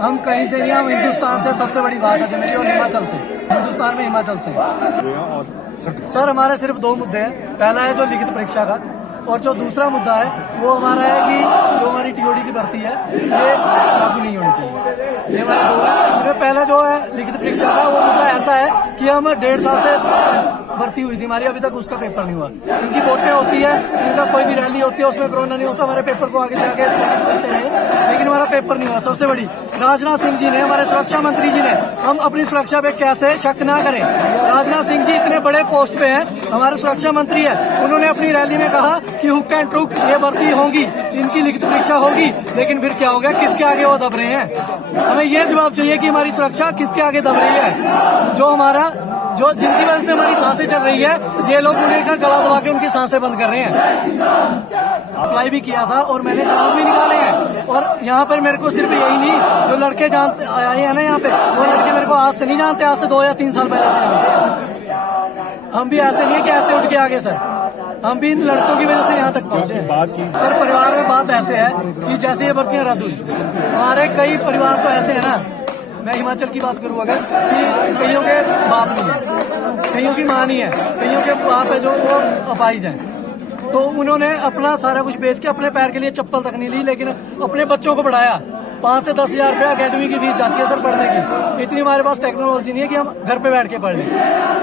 हम कहीं से नहीं, हम हिंदुस्तान से। सबसे बड़ी बात है जो मेरी, और हिमाचल से, हिंदुस्तान में हिमाचल से। सर हमारे सिर्फ दो मुद्दे हैं। पहला है जो लिखित परीक्षा का, और जो दूसरा मुद्दा है वो हमारा है कि जो हमारी टीओडी की भर्ती है ये लागू नहीं होनी चाहिए। ये हमारे दो है। पहला जो है लिखित परीक्षा का, वो मुद्दा ऐसा है कि हम 1.5 साल से भर्ती हुई थी हमारी, अभी तक उसका पेपर नहीं हुआ। इनकी वोटें होती है, इनका कोई भी रैली होती है, उसमें कोरोना नहीं होता, हमारे पेपर को आगे से आगे करते हैं, लेकिन हमारा पेपर नहीं हुआ। सबसे बड़ी राजनाथ सिंह जी ने, हमारे सुरक्षा मंत्री जी ने, हम अपनी सुरक्षा पे कैसे शक ना करें। राजनाथ सिंह जी इतने बड़े पोस्ट पे हैं, हमारे सुरक्षा मंत्री है, उन्होंने अपनी रैली में कहा कि हुक एंड ट्रुक ये भर्ती होगी, इनकी लिखित परीक्षा होगी, लेकिन फिर क्या हो गया? किसके आगे वो दब रहे हैं? हमें ये जवाब चाहिए कि हमारी सुरक्षा किसके आगे दब रही है? जो हमारा, जो जिनकी वजह से हमारी सांसें चल रही है, ये लोग उन्हें का गला दबा के उनकी सांसें बंद कर रहे हैं। अप्लाई भी किया था और मैंने नाम भी निकाले हैं। और यहाँ पर मेरे को सिर्फ यही नहीं, जो लड़के जानते आए हैं ना यहाँ पे, वो लड़के मेरे को आज से नहीं जानते, आज से 2 या 3 साल पहले से जानते हैं। हम भी ऐसे नहीं है कि ऐसे उठ के आगे सर, हम भी इन लड़कों की वजह से यहाँ तक पहुंचे हैं। सर परिवार में बात ऐसे है कि जैसे ये भर्तियां रद्द हुई, हमारे कई परिवार तो ऐसे है ना, मैं हिमाचल की बात करूँ अगर, कि कईयों के बाप नहीं है, कईयों की माँ नहीं है, कईयों के बाप है जो वो अपाहिज हैं, तो उन्होंने अपना सारा कुछ बेच के अपने पैर के लिए चप्पल तक नहीं ली, लेकिन अपने बच्चों को पढ़ाया। 5 से 10 हजार रुपया अकेडमी की फीस जाती है सर पढ़ने की। इतनी हमारे पास टेक्नोलॉजी नहीं है कि हम घर पे बैठ के पढ़ लें।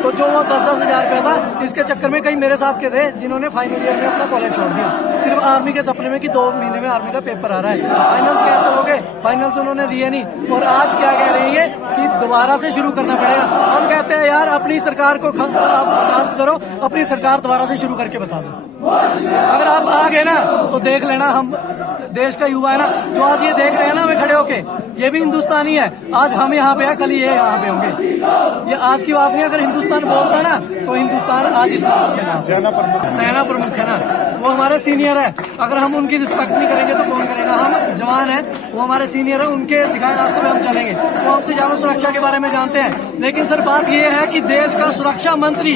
तो जो वो 10-10 हजार रुपया था, इसके चक्कर में कई मेरे साथ के थे जिन्होंने फाइनल ईयर में अपना कॉलेज छोड़ दिया, सिर्फ आर्मी के सपने में कि 2 महीने में आर्मी का पेपर आ रहा है। फाइनल्स कैसे हो गए? फाइनल्स उन्होंने दिए नहीं, और आज क्या कह रही है कि दोबारा से शुरू करना पड़ेगा। हम कहते हैं यार अपनी सरकार को बर्दाश्त करो, अपनी सरकार दोबारा से शुरू करके बता दो। अगर आप आ गए ना तो देख लेना, हम देश का युवा है ना, जो आज ये देख रहे हैं ना हमें खड़े होके, ये भी हिंदुस्तानी है। आज हम यहाँ पे हैं, कल ये यहाँ पे होंगे। ये आज की बात नहीं, अगर हिंदुस्तान बोलता ना तो हिंदुस्तान आज इस सेना प्रमुख है ना, वो हमारे सीनियर है। अगर हम उनकी रिस्पेक्ट नहीं करेंगे तो कौन करेगा? हम जवान है, वो हमारे सीनियर है, उनके दिखाए रास्ते पे हम चलेंगे। वो हमसे ज्यादा सुरक्षा के बारे में जानते हैं। लेकिन सर बात ये है कि देश का सुरक्षा मंत्री,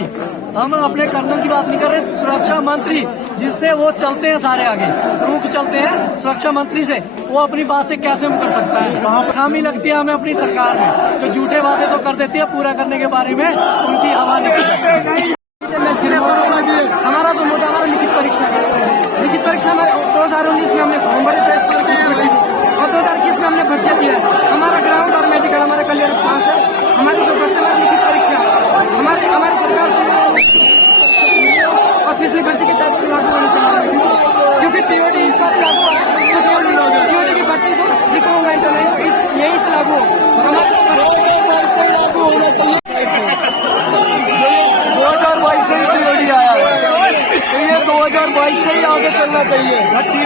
हम अपने कर्नल की बात नहीं कर रहे, सुरक्षा मंत्री जिससे वो चलते हैं सारे आगे, प्रमुख चलते हैं सुरक्षा मंत्री से, वो अपनी बात से कैसे हम कर सकता है? खामी लगती है हमें अपनी सरकार में, जो झूठे वादे तो कर देती है, पूरा करने के बारे में उनकी हवा निकल जाती है। हमारा तो मुद्दा हमारा लिखित परीक्षा है। लिखित परीक्षा में 2019 में हमने फॉर्म भरे थे और 2021 में हमने भर्ती किया। हमारा ग्राउंड और मेडिकल हमारे कल्याण पास है। हमारी जो बच्चे में लिखित परीक्षा हमारी सरकार से और पिछली भर्ती की तारीख लागू होने से, क्योंकि टीओडी इस बार लागू है, टीओडी की भर्ती जो रिकमेंड है यही से लागू होना चाहिए। 2022 से ही टीओडी आया है, तो ये 2022 से ही आगे चलना चाहिए।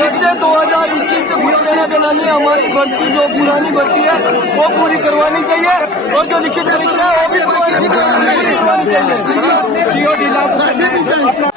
इससे 2021 से कुछ लेना देना नहीं। हमारी भर्ती जो पुरानी भर्ती है वो पूरी करवानी चाहिए, और जो लिखित परीक्षा है वो भी पूरी करवानी चाहिए। टीओडी लागू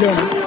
Thank you.